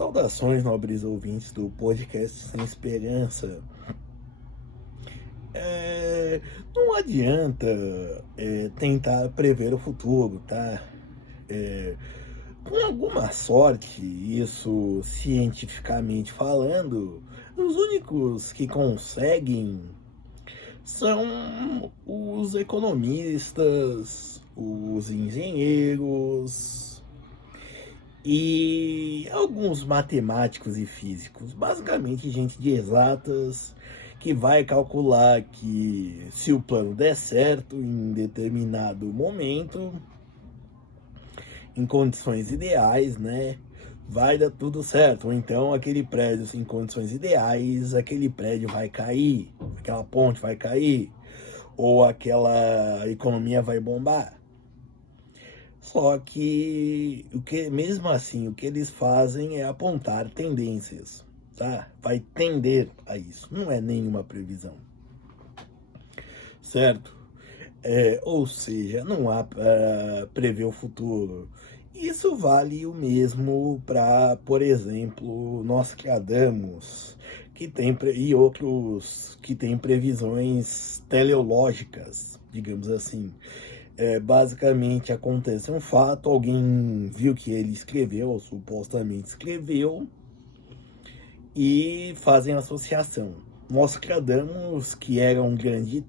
Saudações, nobres ouvintes do podcast Sem Esperança. É, não adianta tentar prever o futuro, tá? É, com alguma sorte, isso cientificamente falando, os únicos que conseguem são os economistas, os engenheiros e alguns matemáticos e físicos, basicamente gente de exatas, que vai calcular que se o plano der certo em determinado momento, em condições ideais, né, vai dar tudo certo. Ou então aquele prédio em condições ideais, aquele prédio vai cair, aquela ponte vai cair, ou aquela economia vai bombar. Só que mesmo assim, o que eles fazem é apontar tendências, tá? Vai tender a isso, não é nenhuma previsão, certo? Ou seja, não há para prever o futuro. Isso vale o mesmo para, por exemplo, Nostradamus, e outros que têm previsões teleológicas, digamos assim. Basicamente acontece um fato, alguém viu que ele escreveu, ou supostamente escreveu, e fazem associação. Nostradamus, que era um grande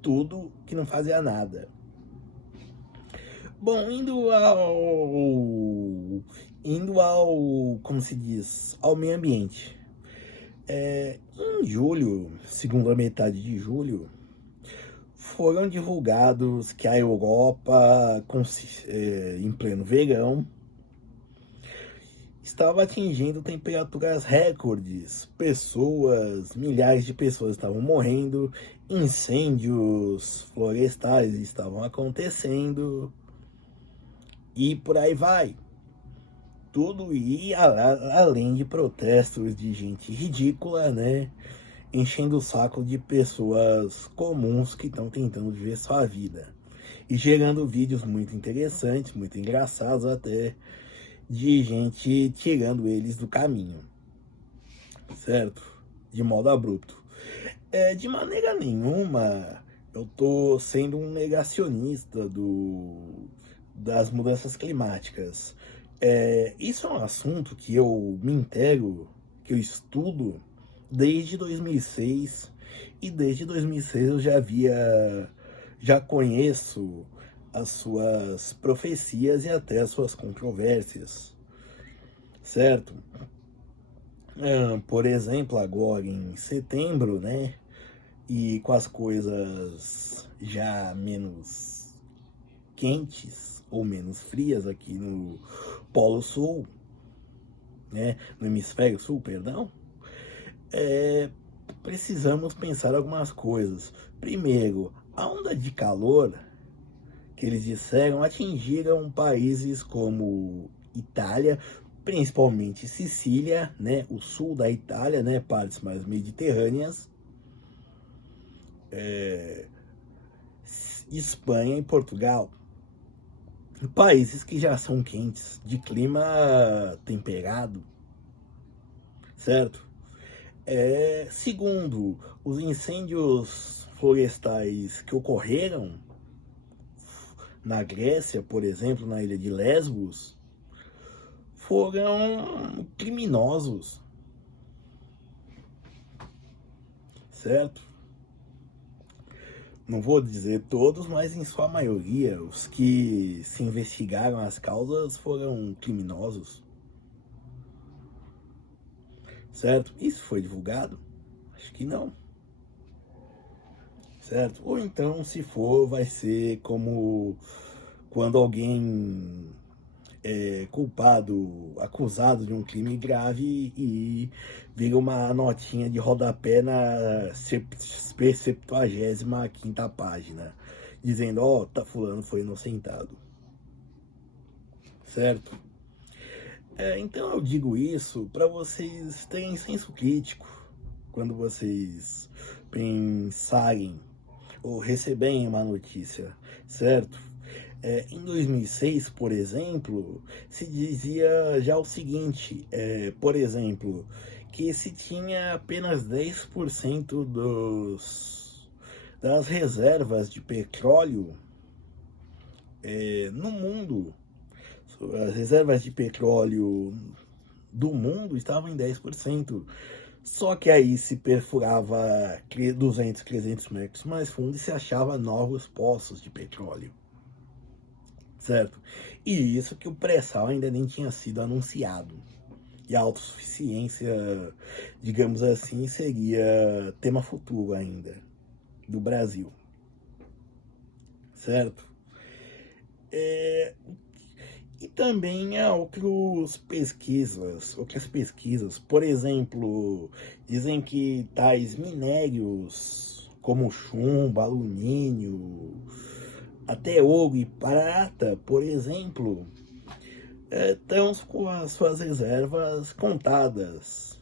tudo, que não fazia nada. Bom, como se diz, ao meio ambiente. Em julho, segunda metade de julho, foram divulgados que a Europa, em pleno verão, estava atingindo temperaturas recordes. Milhares de pessoas estavam morrendo, incêndios florestais estavam acontecendo e por aí vai. Tudo ia além de protestos de gente ridícula, né? Enchendo o saco de pessoas comuns que estão tentando viver sua vida. E gerando vídeos muito interessantes, muito engraçados até, de gente tirando eles do caminho, certo? De modo abrupto. De maneira nenhuma eu tô sendo um negacionista das mudanças climáticas. Isso é um assunto que eu me integro, que eu estudo desde 2006, e desde 2006 eu já conheço as suas profecias e até as suas controvérsias, certo? Por exemplo, agora em setembro, né, e com as coisas já menos quentes ou menos frias aqui no Polo Sul, né, no Hemisfério Sul, perdão, precisamos pensar algumas coisas. Primeiro, a onda de calor que eles disseram atingiram países como Itália, principalmente Sicília, né, o sul da Itália, né, partes mais mediterrâneas, Espanha e Portugal, países que já são quentes, de clima temperado, certo? Segundo, os incêndios florestais que ocorreram na Grécia, por exemplo, na ilha de Lesbos, foram criminosos, certo? Não vou dizer todos, mas em sua maioria, os que se investigaram as causas foram criminosos, certo? Isso foi divulgado? Acho que não, certo? Ou então, se for, vai ser como quando alguém culpado, acusado de um crime grave e vira uma notinha de rodapé na 75ª página, dizendo, tá, fulano foi inocentado, certo? Então eu digo isso para vocês terem senso crítico quando vocês pensarem ou receberem uma notícia, certo? Em 2006, por exemplo, se dizia já o seguinte, por exemplo, que se tinha apenas 10% das reservas de petróleo no mundo. As reservas de petróleo do mundo estavam em 10%. Só que aí se perfurava 200, 300 metros mais fundo e se achava novos poços de petróleo. Certo? E isso que o pré-sal ainda nem tinha sido anunciado. E a autossuficiência, digamos assim, seria tema futuro ainda do Brasil. Certo? E também há outras pesquisas, por exemplo, dizem que tais minérios como chumbo, alumínio, até ouro e prata, por exemplo, estão com as suas reservas contadas.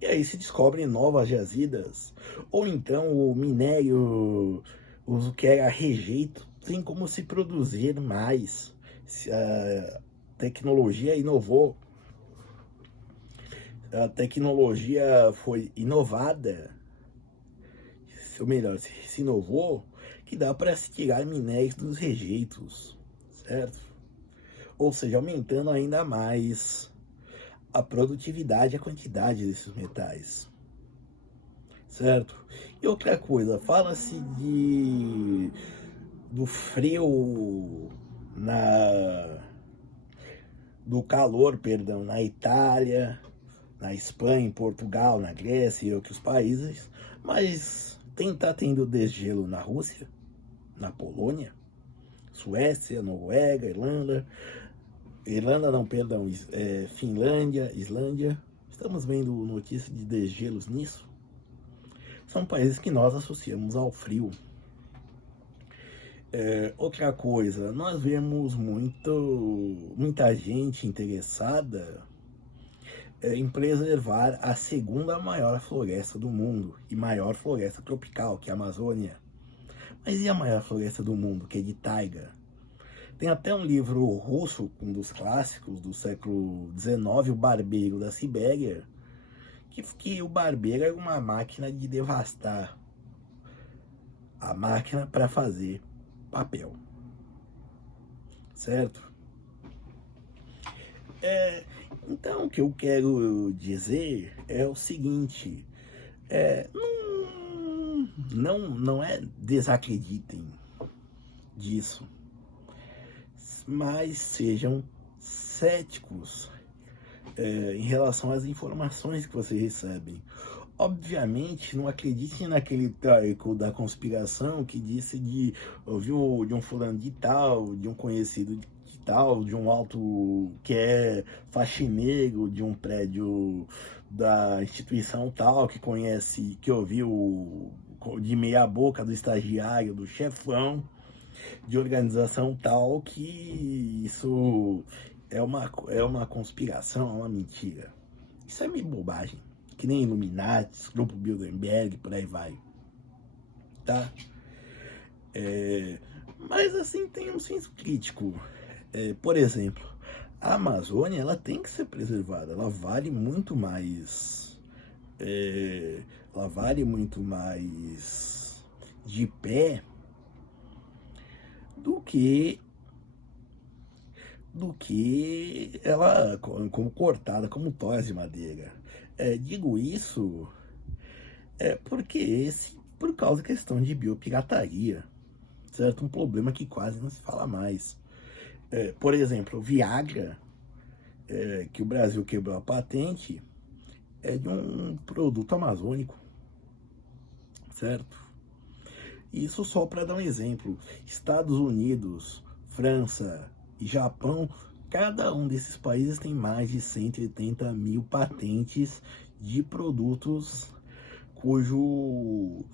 E aí se descobrem novas jazidas, ou então o minério, o que era rejeito, tem como se produzir mais. Se a tecnologia inovou, a tecnologia foi inovada, ou melhor, se inovou, que dá para se tirar minérios dos rejeitos, certo? Ou seja, aumentando ainda mais a produtividade e a quantidade desses metais, certo? E outra coisa, fala-se do frio do calor, perdão, na Itália, na Espanha, em Portugal, na Grécia e outros países, mas tá tendo desgelo na Rússia, na Polônia, Suécia, Noruega, Finlândia, Islândia. Estamos vendo notícias de desgelos nisso. São países que nós associamos ao frio. Outra coisa, nós vemos muita gente interessada em preservar a segunda maior floresta do mundo e maior floresta tropical, que é a Amazônia. Mas e a maior floresta do mundo, que é de taiga? Tem até um livro russo, um dos clássicos do século XIX, O Barbeiro da Sibéria, que o barbeiro era uma máquina de devastar, a máquina para fazer papel, certo? Então o que eu quero dizer é o seguinte, não é desacreditem disso, mas sejam céticos em relação às informações que vocês recebem. Obviamente, não acreditem naquele teórico da conspiração que disse ouviu de um fulano de tal, de um conhecido de tal, de um alto que é faxineiro de um prédio da instituição tal, que ouviu de meia boca do estagiário, do chefão de organização tal, que isso é uma conspiração, é uma mentira. Isso é meio bobagem. Que nem Illuminati, Grupo Bilderberg, por aí vai. Tá? Mas assim, tem um senso crítico. Por exemplo, a Amazônia, ela tem que ser preservada. Ela vale muito mais. Ela vale muito mais de pé do que ela como cortada, como toras de madeira. Digo isso por causa da questão de biopirataria, certo? Um problema que quase não se fala mais. Por exemplo, o Viagra, que o Brasil quebrou a patente, é de um produto amazônico, certo? Isso só para dar um exemplo. Estados Unidos, França e Japão, cada um desses países tem mais de 180 mil patentes de produtos cujo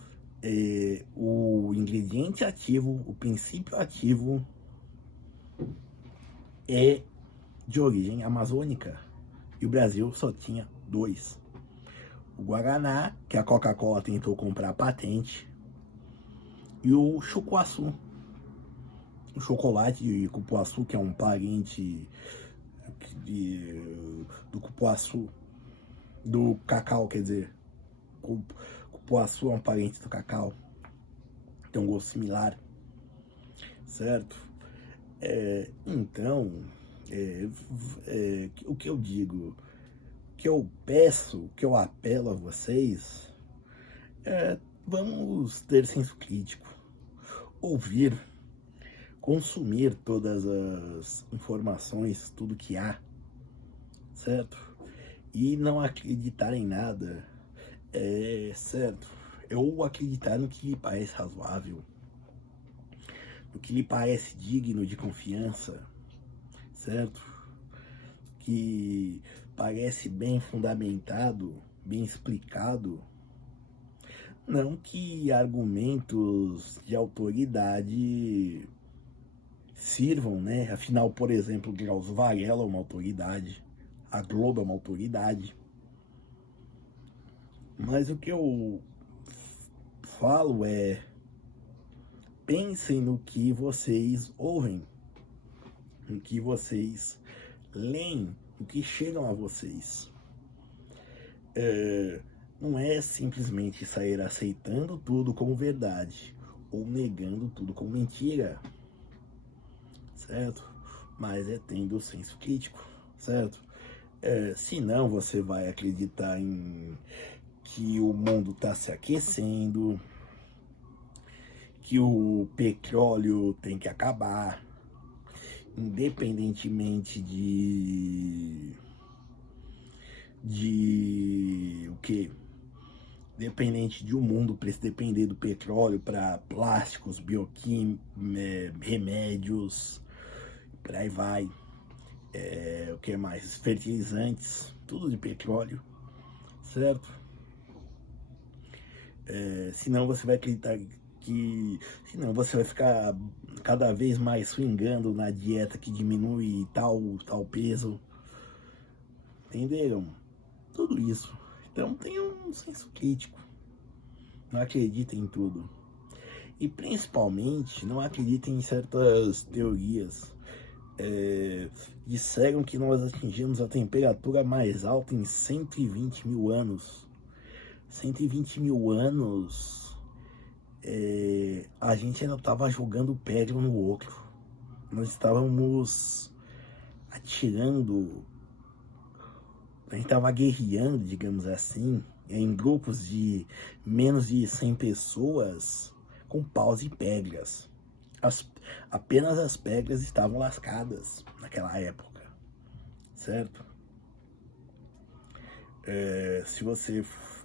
o ingrediente ativo, o princípio ativo é de origem amazônica. E o Brasil só tinha 2. O Guaraná, que a Coca-Cola tentou comprar patente, e o chucuaçu, o chocolate de cupuaçu, que é um parente do cupuaçu, do cacau, quer dizer, cupuaçu é um parente do cacau, tem um gosto similar, certo? Então, o que eu digo, o que eu peço, o que eu apelo a vocês, vamos ter senso crítico, ouvir, consumir todas as informações, tudo que há, certo? E não acreditar em nada, certo? Eu acreditar no que lhe parece razoável, no que lhe parece digno de confiança, certo? Que parece bem fundamentado, bem explicado, não que argumentos de autoridade sirvam, né? Afinal, por exemplo, Drauzio Varela é uma autoridade, a Globo é uma autoridade. Mas o que eu falo é: pensem no que vocês ouvem, no que vocês leem, no que chegam a vocês. Não é simplesmente sair aceitando tudo como verdade ou negando tudo como mentira, certo? Mas é tendo o senso crítico, certo? Senão você vai acreditar em que o mundo está se aquecendo, que o petróleo tem que acabar, independentemente de o que? Dependente de um mundo para se depender do petróleo para plásticos, bioquímicos, remédios, por aí vai. O que mais? Fertilizantes, tudo de petróleo, certo? Senão você vai acreditar senão você vai ficar cada vez mais swingando na dieta que diminui tal peso, entenderam? Tudo isso. Então tenham um senso crítico, não acreditem em tudo. E principalmente não acreditem em certas teorias. Disseram que nós atingimos a temperatura mais alta em 120 mil anos. 120 mil anos, a gente ainda estava jogando pedra um no outro. Nós estávamos atirando, a gente estava guerreando, digamos assim, em grupos de menos de 100 pessoas com paus e pedras. Apenas as pedras estavam lascadas naquela época, certo?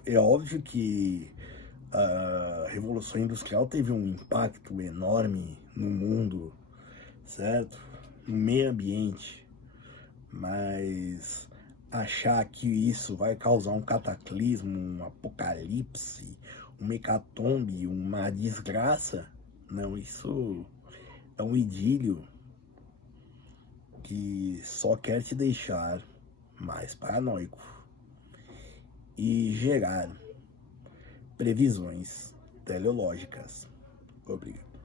É óbvio que a Revolução Industrial teve um impacto enorme no mundo, certo? No meio ambiente, mas achar que isso vai causar um cataclismo, um apocalipse, uma hecatombe, uma desgraça, não, isso é um idílio que só quer te deixar mais paranoico e gerar previsões teleológicas. Obrigado.